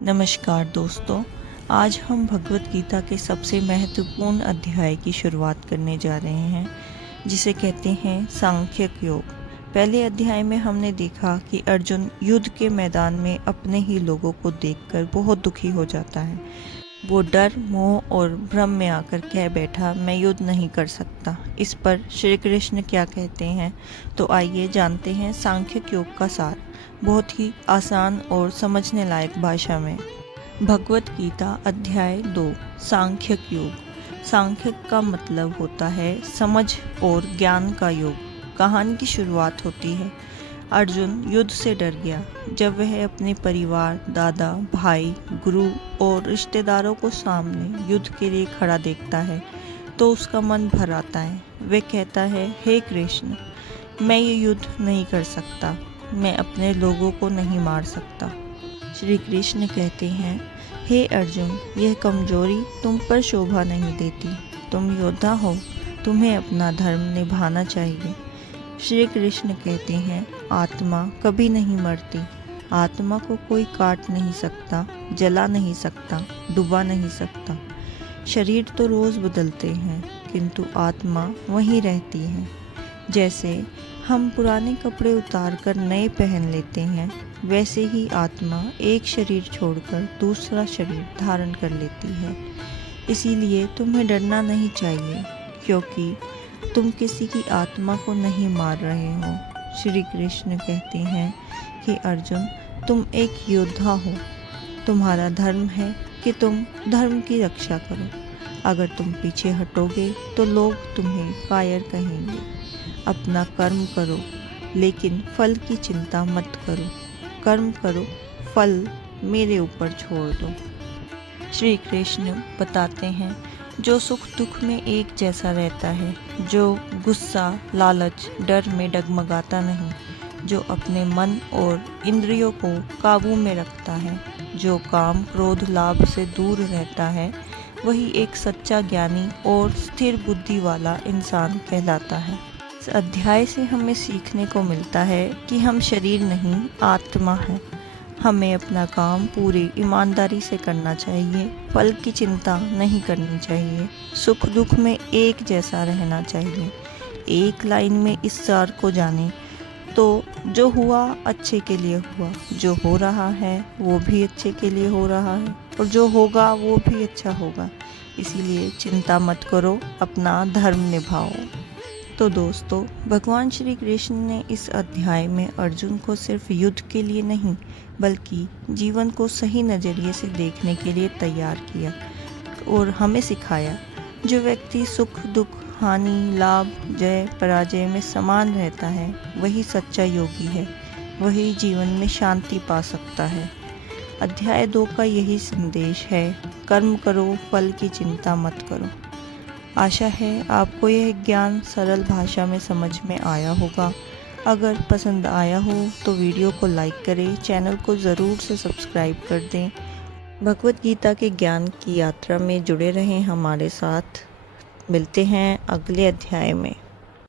नमस्कार दोस्तों, आज हम भगवत गीता के सबसे महत्वपूर्ण अध्याय की शुरुआत करने जा रहे हैं, जिसे कहते हैं सांख्यक योग। पहले अध्याय में हमने देखा कि अर्जुन युद्ध के मैदान में अपने ही लोगों को देखकर बहुत दुखी हो जाता है। वो डर, मोह और भ्रम में आकर कह बैठा, मैं युद्ध नहीं कर सकता। इस पर श्री कृष्ण क्या कहते हैं, तो आइए जानते हैं सांख्यक योग का सार, बहुत ही आसान और समझने लायक भाषा में। भगवत गीता अध्याय 2 सांख्यक योग। सांख्यक का मतलब होता है समझ और ज्ञान का योग। कहानी की शुरुआत होती है, अर्जुन युद्ध से डर गया। जब वह अपने परिवार, दादा, भाई, गुरु और रिश्तेदारों को सामने युद्ध के लिए खड़ा देखता है तो उसका मन भर आता है। वह कहता है, हे कृष्ण, मैं ये युद्ध नहीं कर सकता, मैं अपने लोगों को नहीं मार सकता। श्री कृष्ण कहते हैं, हे अर्जुन, यह कमजोरी तुम पर शोभा नहीं देती। तुम योद्धा हो, तुम्हें अपना धर्म निभाना चाहिए। श्री कृष्ण कहते हैं, आत्मा कभी नहीं मरती। आत्मा को कोई काट नहीं सकता, जला नहीं सकता, डुबा नहीं सकता। शरीर तो रोज़ बदलते हैं, किंतु आत्मा वहीं रहती है। जैसे हम पुराने कपड़े उतार कर नए पहन लेते हैं, वैसे ही आत्मा एक शरीर छोड़कर दूसरा शरीर धारण कर लेती है। इसीलिए तुम्हें डरना नहीं चाहिए, क्योंकि तुम किसी की आत्मा को नहीं मार रहे हो। श्री कृष्ण कहते हैं कि अर्जुन, तुम एक योद्धा हो। तुम्हारा धर्म है कि तुम धर्म की रक्षा करो। अगर तुम पीछे हटोगे तो लोग तुम्हें कायर कहेंगे। अपना कर्म करो, लेकिन फल की चिंता मत करो। कर्म करो, फल मेरे ऊपर छोड़ दो। श्री कृष्ण बताते हैं, जो सुख दुख में एक जैसा रहता है, जो गुस्सा, लालच, डर में डगमगाता नहीं, जो अपने मन और इंद्रियों को काबू में रखता है, जो काम, क्रोध, लाभ से दूर रहता है, वही एक सच्चा ज्ञानी और स्थिर बुद्धि वाला इंसान कहलाता है। इस अध्याय से हमें सीखने को मिलता है कि हम शरीर नहीं, आत्मा हैं। हमें अपना काम पूरी ईमानदारी से करना चाहिए, फल की चिंता नहीं करनी चाहिए, सुख दुख में एक जैसा रहना चाहिए। एक लाइन में इस सार को जाने तो जो हुआ अच्छे के लिए हुआ, जो हो रहा है वो भी अच्छे के लिए हो रहा है, और जो होगा वो भी अच्छा होगा। इसीलिए चिंता मत करो, अपना धर्म निभाओ। तो दोस्तों, भगवान श्री कृष्ण ने इस अध्याय में अर्जुन को सिर्फ युद्ध के लिए नहीं, बल्कि जीवन को सही नज़रिए से देखने के लिए तैयार किया और हमें सिखाया। जो व्यक्ति सुख दुख, हानि, लाभ, जय पराजय में समान रहता है, वही सच्चा योगी है, वही जीवन में शांति पा सकता है। अध्याय 2 का यही संदेश है, कर्म करो, फल की चिंता मत करो। आशा है आपको यह ज्ञान सरल भाषा में समझ में आया होगा। अगर पसंद आया हो तो वीडियो को लाइक करें, चैनल को ज़रूर से सब्सक्राइब कर दें। भगवत गीता के ज्ञान की यात्रा में जुड़े रहें हमारे साथ। मिलते हैं अगले अध्याय में।